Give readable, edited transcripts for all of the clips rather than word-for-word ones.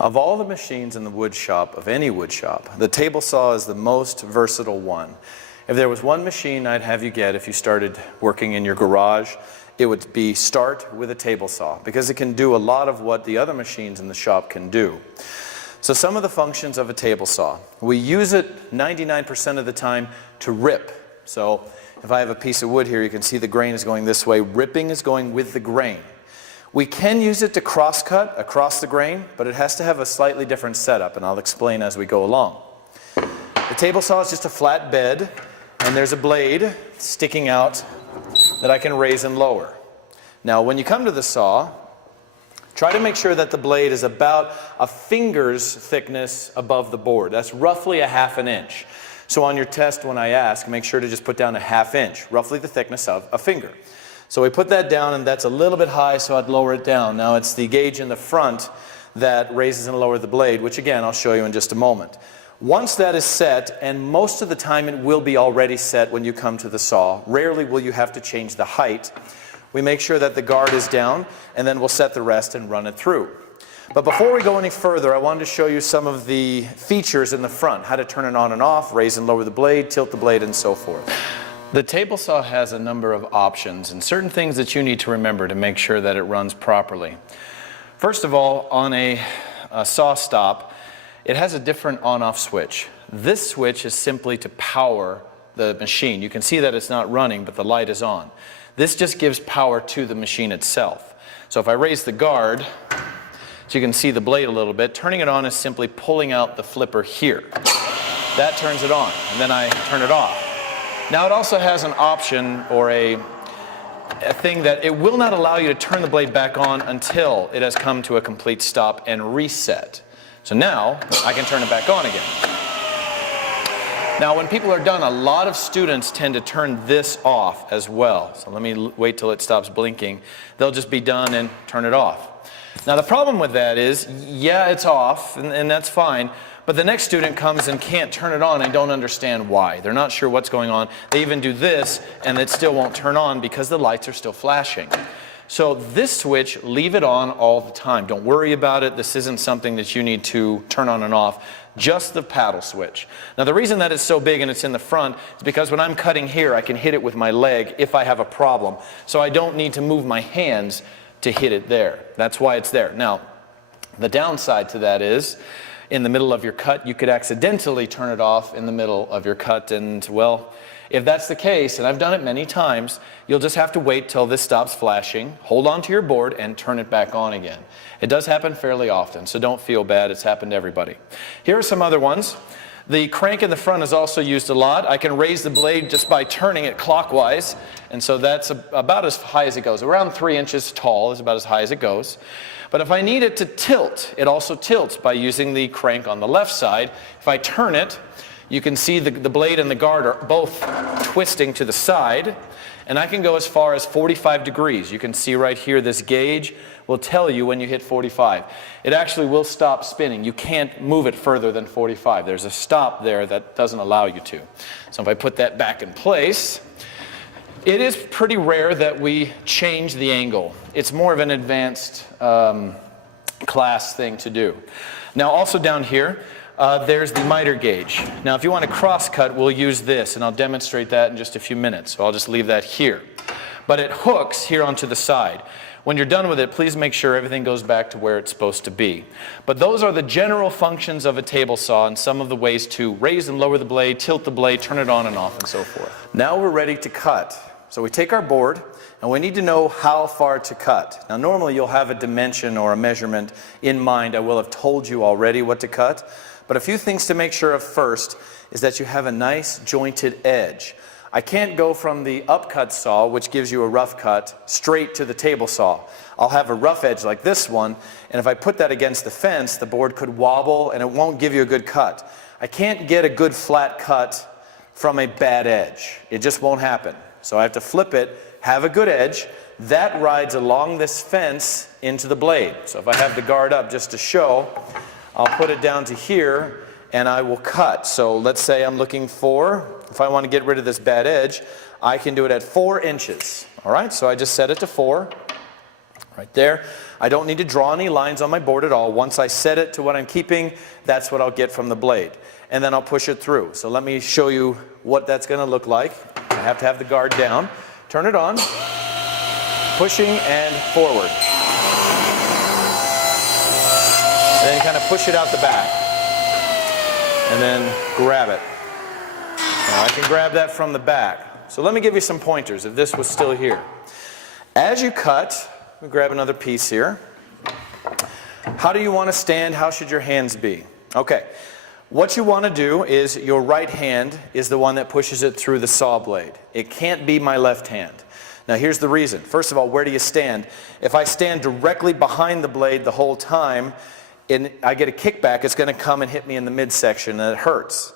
Of all the machines in the wood shop, of any wood shop, the table saw is the most versatile one. If there was one machine I'd have you get if you started working in your garage, it would be start with a table saw, because it can do a lot of what the other machines in the shop can do. So some of the functions of a table saw. We use it 99% of the time to rip. So if I have a piece of wood here, you can see the grain is going this way. Ripping is going with the grain. We can use it to cross-cut across the grain, but it has to have a slightly different setup, and I'll explain as we go along. The table saw is just a flat bed, and there's a blade sticking out that I can raise and lower. Now, when you come to the saw, try to make sure that the blade is about a finger's thickness above the board. That's roughly 1/2 inch. So on your test, when I ask, make sure to just put down 1/2 inch, roughly the thickness of a finger. So we put that down, and that's a little bit high, so I'd lower it down. Now it's the gauge in the front that raises and lowers the blade, which again I'll show you in just a moment. Once that is set, and most of the time it will be already set when you come to the saw, rarely will you have to change the height. We make sure that the guard is down, and then we'll set the rest and run it through. But before we go any further, I wanted to show you some of the features in the front, how to turn it on and off, raise and lower the blade, tilt the blade, and so forth. The table saw has a number of options and certain things that you need to remember to make sure that it runs properly. First of all, on a SawStop, it has a different on-off switch. This switch is simply to power the machine. You can see that it's not running, but the light is on. This just gives power to the machine itself. So if I raise the guard, so you can see the blade a little bit, turning it on is simply pulling out the flipper here. That turns it on, and then I turn it off. Now it also has an option, or a thing that it will not allow you to turn the blade back on until it has come to a complete stop and reset. So now I can turn it back on again. Now when people are done, a lot of students tend to turn this off as well. So let me wait till it stops blinking. They'll just be done and turn it off. Now the problem with that is, yeah, it's off, and that's fine. But the next student comes and can't turn it on and don't understand why. They're not sure what's going on. They even do this and it still won't turn on because the lights are still flashing. So this switch, leave it on all the time. Don't worry about it. This isn't something that you need to turn on and off. Just the paddle switch. Now the reason that it's so big and it's in the front is because when I'm cutting here, I can hit it with my leg if I have a problem. So I don't need to move my hands to hit it there. That's why it's there. Now, the downside to that is, in the middle of your cut, you could accidentally turn it off in the middle of your cut, and well, if that's the case, and I've done it many times, you'll just have to wait till this stops flashing, hold on to your board, and turn it back on again. It does happen fairly often, so don't feel bad. It's happened to everybody. Here are some other ones. The crank in the front is also used a lot. I can raise the blade just by turning it clockwise, and so that's about as high as it goes. Around 3 inches tall is about as high as it goes. But if I need it to tilt, it also tilts by using the crank on the left side. If I turn it, you can see the blade and the guard are both twisting to the side, and I can go as far as 45 degrees. You can see right here, this gauge will tell you when you hit 45. It actually will stop spinning. You can't move it further than 45. There's a stop there that doesn't allow you to. So if I put that back in place, it is pretty rare that we change the angle. It's more of an advanced class thing to do. Now also down here, there's the miter gauge. Now if you want to cross cut, we'll use this, and I'll demonstrate that in just a few minutes. So I'll just leave that here. But it hooks here onto the side. When you're done with it, please make sure everything goes back to where it's supposed to be. But those are the general functions of a table saw and some of the ways to raise and lower the blade, tilt the blade, turn it on and off, and so forth. Now we're ready to cut. So we take our board, and we need to know how far to cut. Now normally you'll have a dimension or a measurement in mind. I will have told you already what to cut. But a few things to make sure of first is that you have a nice jointed edge. I can't go from the upcut saw, which gives you a rough cut, straight to the table saw. I'll have a rough edge like this one, and if I put that against the fence, the board could wobble and it won't give you a good cut. I can't get a good flat cut from a bad edge. It just won't happen. So I have to flip it, have a good edge, that rides along this fence into the blade. So if I have the guard up just to show, I'll put it down to here and I will cut. So let's say I'm looking for, if I want to get rid of this bad edge, I can do it at 4 inches. All right, so I just set it to 4, right there. I don't need to draw any lines on my board at all. Once I set it to what I'm keeping, that's what I'll get from the blade. And then I'll push it through. So let me show you what that's going to look like. I have to have the guard down. Turn it on. Pushing and forward. And then kind of push it out the back. And then grab it. Now I can grab that from the back. So let me give you some pointers if this was still here. As you cut, let me grab another piece here. How do you want to stand? How should your hands be? Okay. What you want to do is your right hand is the one that pushes it through the saw blade. It can't be my left hand. Now here's the reason. First of all, where do you stand? If I stand directly behind the blade the whole time and I get a kickback, it's going to come and hit me in the midsection and it hurts.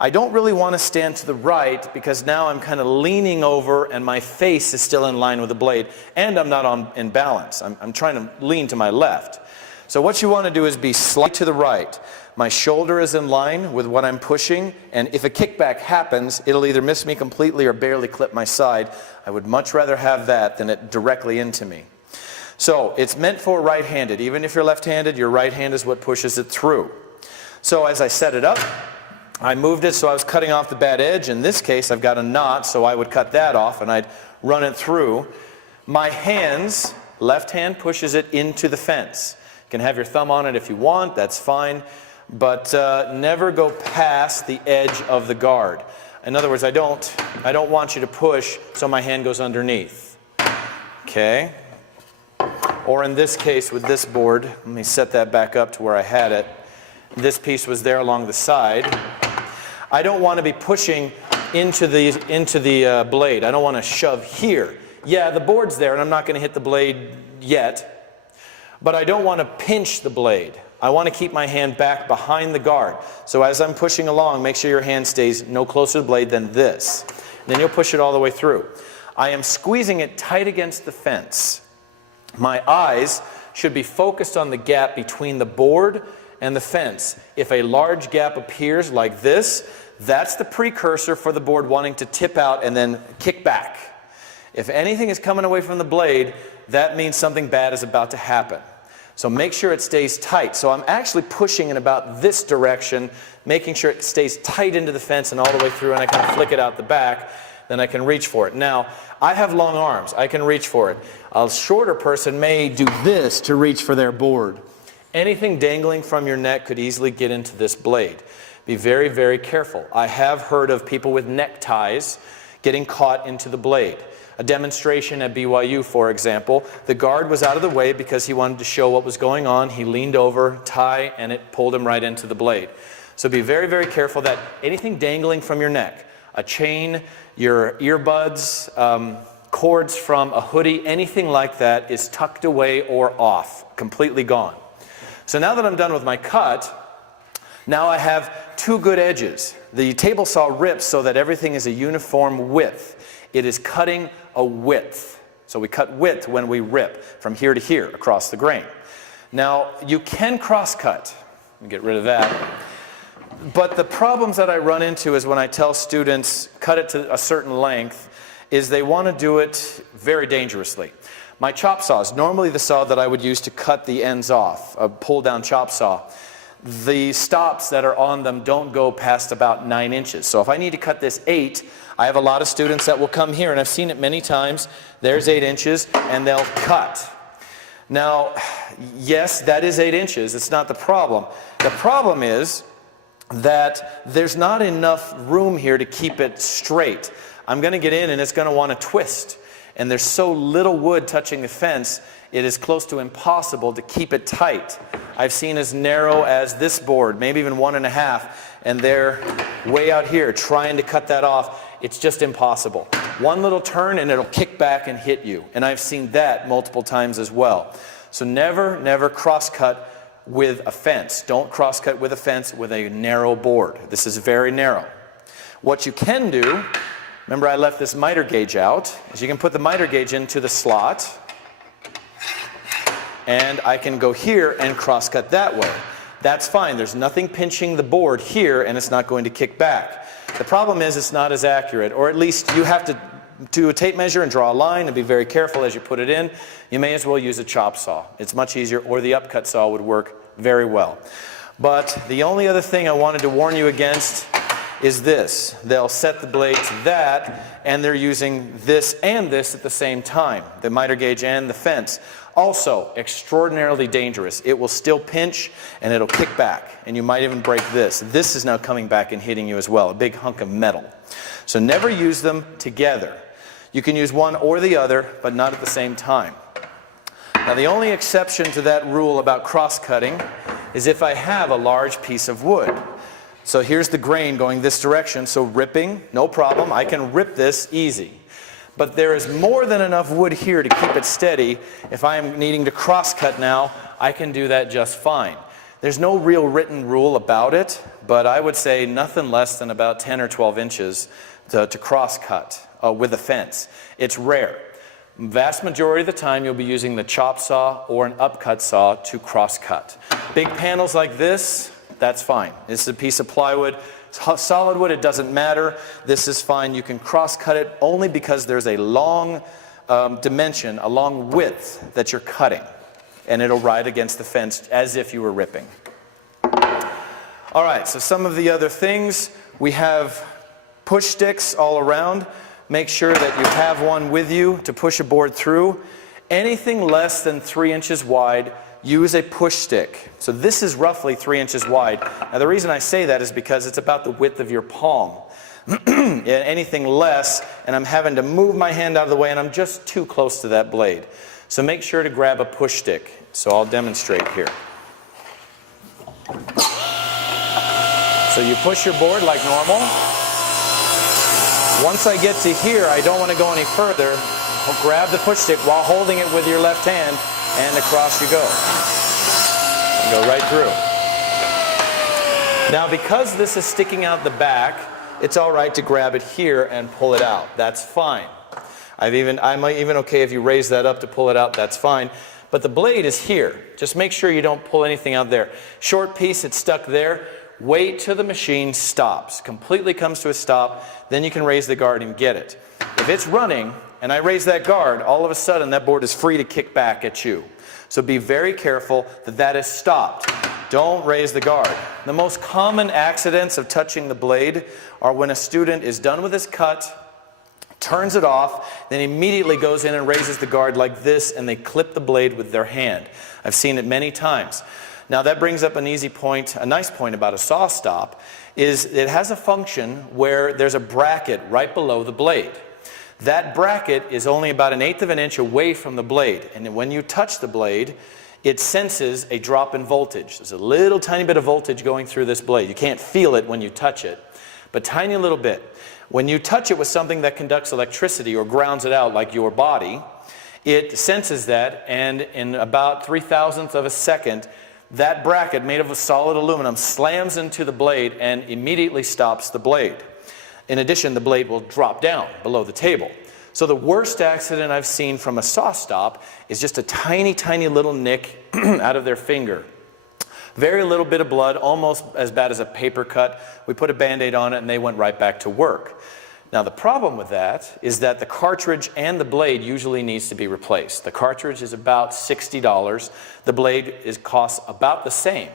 I don't really want to stand to the right because now I'm kind of leaning over and my face is still in line with the blade and I'm not in balance. I'm trying to lean to my left. So what you want to do is be slightly to the right. My shoulder is in line with what I'm pushing, and if a kickback happens, it'll either miss me completely or barely clip my side. I would much rather have that than it directly into me. So it's meant for right-handed. Even if you're left-handed, your right hand is what pushes it through. So as I set it up, I moved it so I was cutting off the bad edge. In this case, I've got a knot, so I would cut that off and I'd run it through. My hands, left hand pushes it into the fence. You can have your thumb on it if you want, that's fine. But never go past the edge of the guard. In other words, I don't want you to push so my hand goes underneath. Okay? Or in this case with this board, let me set that back up to where I had it. This piece was there along the side. I don't want to be pushing into the blade. I don't want to shove here. Yeah, the board's there and I'm not going to hit the blade yet. But I don't want to pinch the blade. I want to keep my hand back behind the guard. So as I'm pushing along, make sure your hand stays no closer to the blade than this. Then you'll push it all the way through. I am squeezing it tight against the fence. My eyes should be focused on the gap between the board and the fence. If a large gap appears like this, that's the precursor for the board wanting to tip out and then kick back. If anything is coming away from the blade, that means something bad is about to happen. So make sure it stays tight. So I'm actually pushing in about this direction, making sure it stays tight into the fence and all the way through, and I kind of flick it out the back, then I can reach for it. Now, I have long arms. I can reach for it. A shorter person may do this to reach for their board. Anything dangling from your neck could easily get into this blade. Be very, very careful. I have heard of people with neckties getting caught into the blade. A demonstration at BYU, for example, the guard was out of the way because he wanted to show what was going on. He leaned over, tie, and it pulled him right into the blade. So be very, very careful that anything dangling from your neck, a chain, your earbuds, cords from a hoodie, anything like that is tucked away or off, completely gone. So now that I'm done with my cut, now I have two good edges. The table saw rips so that everything is a uniform width. It is cutting a width. So we cut width when we rip from here to here across the grain. Now you can cross cut. Let me get rid of that. But the problems that I run into is when I tell students cut it to a certain length is they want to do it very dangerously. My chop saws, normally the saw that I would use to cut the ends off, a pull down chop saw, the stops that are on them don't go past about 9 inches. So if I need to cut this 8, I have a lot of students that will come here, and I've seen it many times. There's 8 inches, and they'll cut. Now, yes, that is 8 inches. It's not the problem. The problem is that there's not enough room here to keep it straight. I'm going to get in, and it's going to want to twist. And there's so little wood touching the fence, it is close to impossible to keep it tight. I've seen as narrow as this board, maybe even 1.5, and they're way out here trying to cut that off. It's just impossible. One little turn and it'll kick back and hit you. And I've seen that multiple times as well. So never, never cross-cut with a fence. Don't cross-cut with a fence with a narrow board. This is very narrow. What you can do Remember, I left this miter gauge out. As you can put the miter gauge into the slot, and I can go here and cross-cut that way. That's fine. There's nothing pinching the board here, and it's not going to kick back. The problem is it's not as accurate, or at least you have to do a tape measure and draw a line and be very careful as you put it in. You may as well use a chop saw. It's much easier, or the upcut saw would work very well. But the only other thing I wanted to warn you against is this. They'll set the blade to that, and they're using this and this at the same time, the miter gauge and the fence. Also, extraordinarily dangerous. It will still pinch, and it'll kick back, and you might even break this. This is now coming back and hitting you as well, a big hunk of metal. So never use them together. You can use one or the other, but not at the same time. Now, the only exception to that rule about cross-cutting is if I have a large piece of wood. So here's the grain going this direction, so ripping, no problem. I can rip this easy. But there is more than enough wood here to keep it steady. If I am needing to cross-cut now, I can do that just fine. There's no real written rule about it, but I would say nothing less than about 10 or 12 inches to cross-cut with a fence. It's rare. Vast majority of the time you'll be using the chop saw or an upcut saw to cross-cut. Big panels like this, that's fine. This is a piece of plywood. Solid wood, it doesn't matter. This is fine. You can cross-cut it only because there's a long dimension, a long width that you're cutting. And it'll ride against the fence as if you were ripping. All right, so some of the other things. We have push sticks all around. Make sure that you have one with you to push a board through. Anything less than 3 inches wide, use a push stick. So this is roughly 3 inches wide. Now the reason I say that is because it's about the width of your palm. Anything less, and I'm having to move my hand out of the way, and I'm just too close to that blade. So make sure to grab a push stick. So I'll demonstrate here. So you push your board like normal. Once I get to here, I don't want to go any further. I'll grab the push stick while holding it with your left hand, and across you go. You go right through. Now, because this is sticking out the back, it's all right to grab it here and pull it out. That's fine. I'm even okay if you raise that up to pull it out, that's fine. But the blade is here. Just make sure you don't pull anything out there. Short piece, it's stuck there. Wait till the machine stops, completely comes to a stop, then you can raise the guard and get it. If it's running and I raise that guard, all of a sudden that board is free to kick back at you. So be very careful that that is stopped. Don't raise the guard. The most common accidents of touching the blade are when a student is done with his cut, turns it off, then immediately goes in and raises the guard like this, and they clip the blade with their hand. I've seen it many times. Now that brings up an easy point, a nice point about a SawStop, is it has a function where there's a bracket right below the blade. That bracket is only about 1/8 of an inch away from the blade, and when you touch the blade, it senses a drop in voltage. There's a little tiny bit of voltage going through this blade. You can't feel it when you touch it, but tiny little bit. When you touch it with something that conducts electricity or grounds it out like your body, it senses that, and in about 3/1000th of a second, that bracket made of a solid aluminum slams into the blade and immediately stops the blade. In addition, the blade will drop down below the table. So the worst accident I've seen from a SawStop is just a tiny, tiny little nick out of their finger. Very little bit of blood, almost as bad as a paper cut. We put a Band-Aid on it and they went right back to work. Now the problem with that is that the cartridge and the blade usually needs to be replaced. The cartridge is about $60. The blade costs about the same.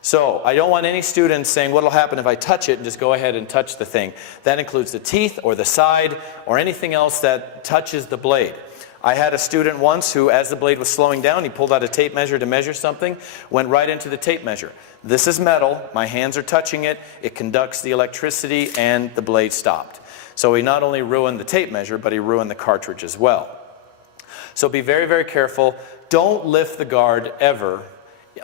So I don't want any students saying, what'll happen if I touch it, and just go ahead and touch the thing. That includes the teeth or the side or anything else that touches the blade. I had a student once who, as the blade was slowing down, he pulled out a tape measure to measure something, went right into the tape measure. This is metal, my hands are touching it, it conducts the electricity, and the blade stopped. So he not only ruined the tape measure, but he ruined the cartridge as well. So be very, very careful. Don't lift the guard ever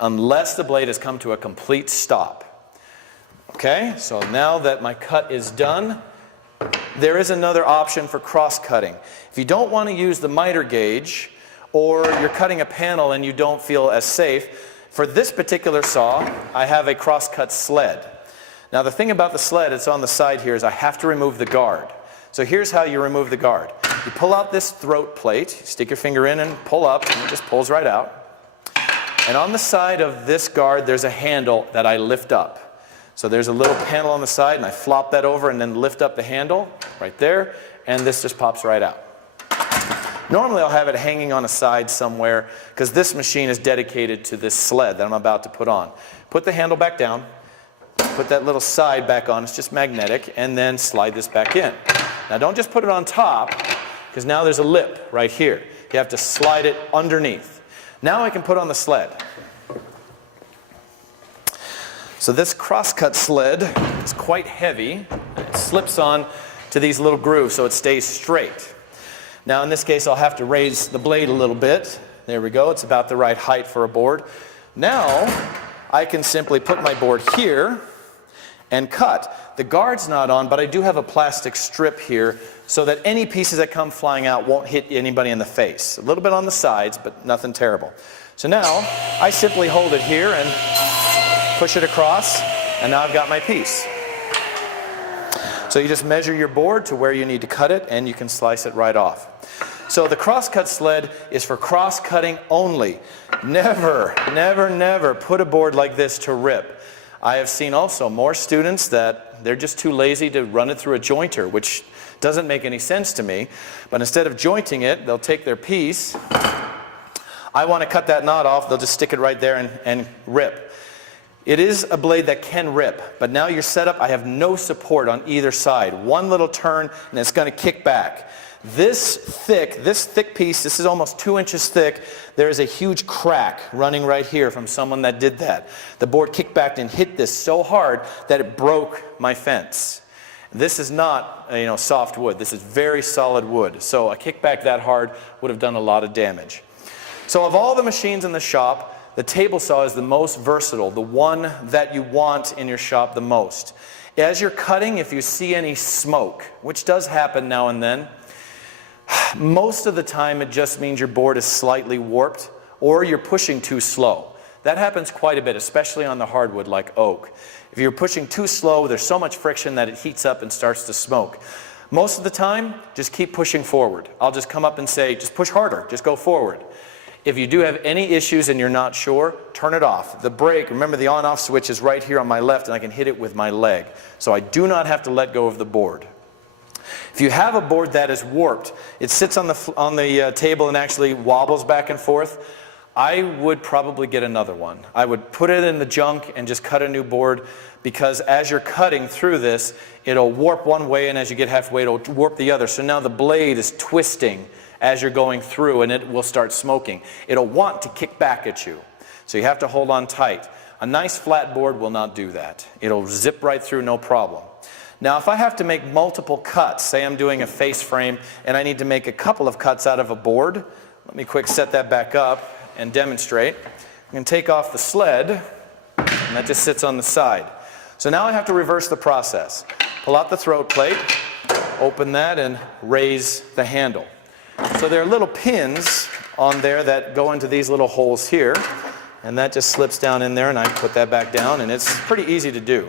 unless the blade has come to a complete stop. Okay, so now that my cut is done, there is another option for cross-cutting. If you don't want to use the miter gauge, or you're cutting a panel and you don't feel as safe, for this particular saw, I have a cross-cut sled. Now the thing about the sled, it's on the side here, is I have to remove the guard. So here's how you remove the guard. You pull out this throat plate, you stick your finger in and pull up, and it just pulls right out. And on the side of this guard, there's a handle that I lift up. So there's a little panel on the side, and I flop that over and then lift up the handle right there, and this just pops right out. Normally I'll have it hanging on a side somewhere because this machine is dedicated to this sled that I'm about to put on. Put the handle back down, put that little side back on, it's just magnetic, and then slide this back in. Now don't just put it on top because now there's a lip right here. You have to slide it underneath. Now I can put on the sled. So this crosscut sled is quite heavy. It slips on to these little grooves so it stays straight. Now in this case I'll have to raise the blade a little bit. There we go, it's about the right height for a board. Now I can simply put my board here and cut. The guard's not on, but I do have a plastic strip here so that any pieces that come flying out won't hit anybody in the face. A little bit on the sides, but nothing terrible. So now I simply hold it here and push it across, and now I've got my piece. So you just measure your board to where you need to cut it, and you can slice it right off. So the crosscut sled is for cross-cutting only. Never, never, never put a board like this to rip. I have seen also more students that they're just too lazy to run it through a jointer, which doesn't make any sense to me. But instead of jointing it, they'll take their piece. I want to cut that knot off, they'll just stick it right there and rip. It is a blade that can rip, but now your setup, I have no support on either side. One little turn and it's going to kick back. This thick piece, this is almost 2 inches thick, there is a huge crack running right here from someone that did that. The board kicked back and hit this so hard that it broke my fence. This is not soft wood, this is very solid wood. So a kickback that hard would have done a lot of damage. So of all the machines in the shop, the table saw is the most versatile, the one that you want in your shop the most. As you're cutting, if you see any smoke, which does happen now and then, most of the time it just means your board is slightly warped or you're pushing too slow. That happens quite a bit, especially on the hardwood like oak. If you're pushing too slow, there's so much friction that it heats up and starts to smoke. Most of the time, just keep pushing forward. I'll just come up and say, just push harder, just go forward. If you do have any issues and you're not sure, turn it off. The brake, remember the on-off switch is right here on my left and I can hit it with my leg. So I do not have to let go of the board. If you have a board that is warped, it sits on the table and actually wobbles back and forth, I would probably get another one. I would put it in the junk and just cut a new board because as you're cutting through this, it'll warp one way and as you get halfway, it'll warp the other. So now the blade is twisting as you're going through and it will start smoking. It'll want to kick back at you. So you have to hold on tight. A nice flat board will not do that. It'll zip right through, no problem. Now if I have to make multiple cuts, say I'm doing a face frame and I need to make a couple of cuts out of a board, let me quick set that back up and demonstrate. I'm going to take off the sled and that just sits on the side. So now I have to reverse the process. Pull out the throat plate, open that and raise the handle. So there are little pins on there that go into these little holes here, and that just slips down in there and I put that back down and it's pretty easy to do.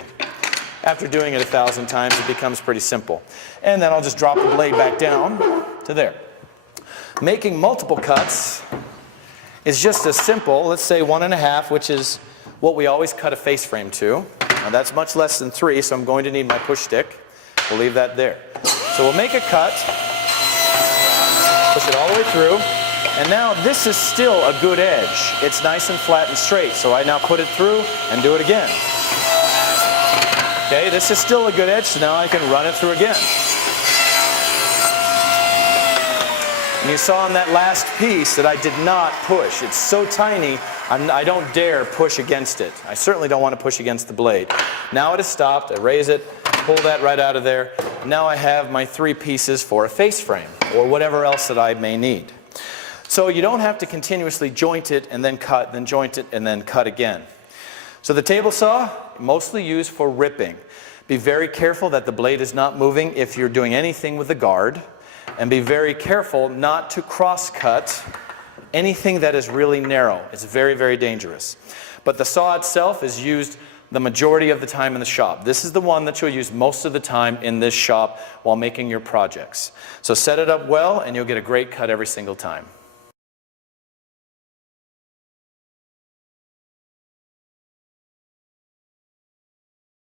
After doing it 1,000 times it becomes pretty simple. And then I'll just drop the blade back down to there. Making multiple cuts is just as simple, let's say 1.5, which is what we always cut a face frame to. Now that's much less than 3, so I'm going to need my push stick. We'll leave that there. So we'll make a cut. Push it all the way through, and now this is still a good edge. It's nice and flat and straight, so I now put it through and do it again. Okay, this is still a good edge, so now I can run it through again. And you saw on that last piece that I did not push. It's so tiny, I don't dare push against it. I certainly don't want to push against the blade. Now it has stopped, I raise it, pull that right out of there. Now I have my 3 pieces for a face frame or whatever else that I may need. So you don't have to continuously joint it and then cut, then joint it and then cut again. So the table saw, mostly used for ripping. Be very careful that the blade is not moving if you're doing anything with the guard, and be very careful not to cross cut anything that is really narrow. It's very, very dangerous. But the saw itself is used the majority of the time in the shop. This is the one that you'll use most of the time in this shop while making your projects. So set it up well and you'll get a great cut every single time.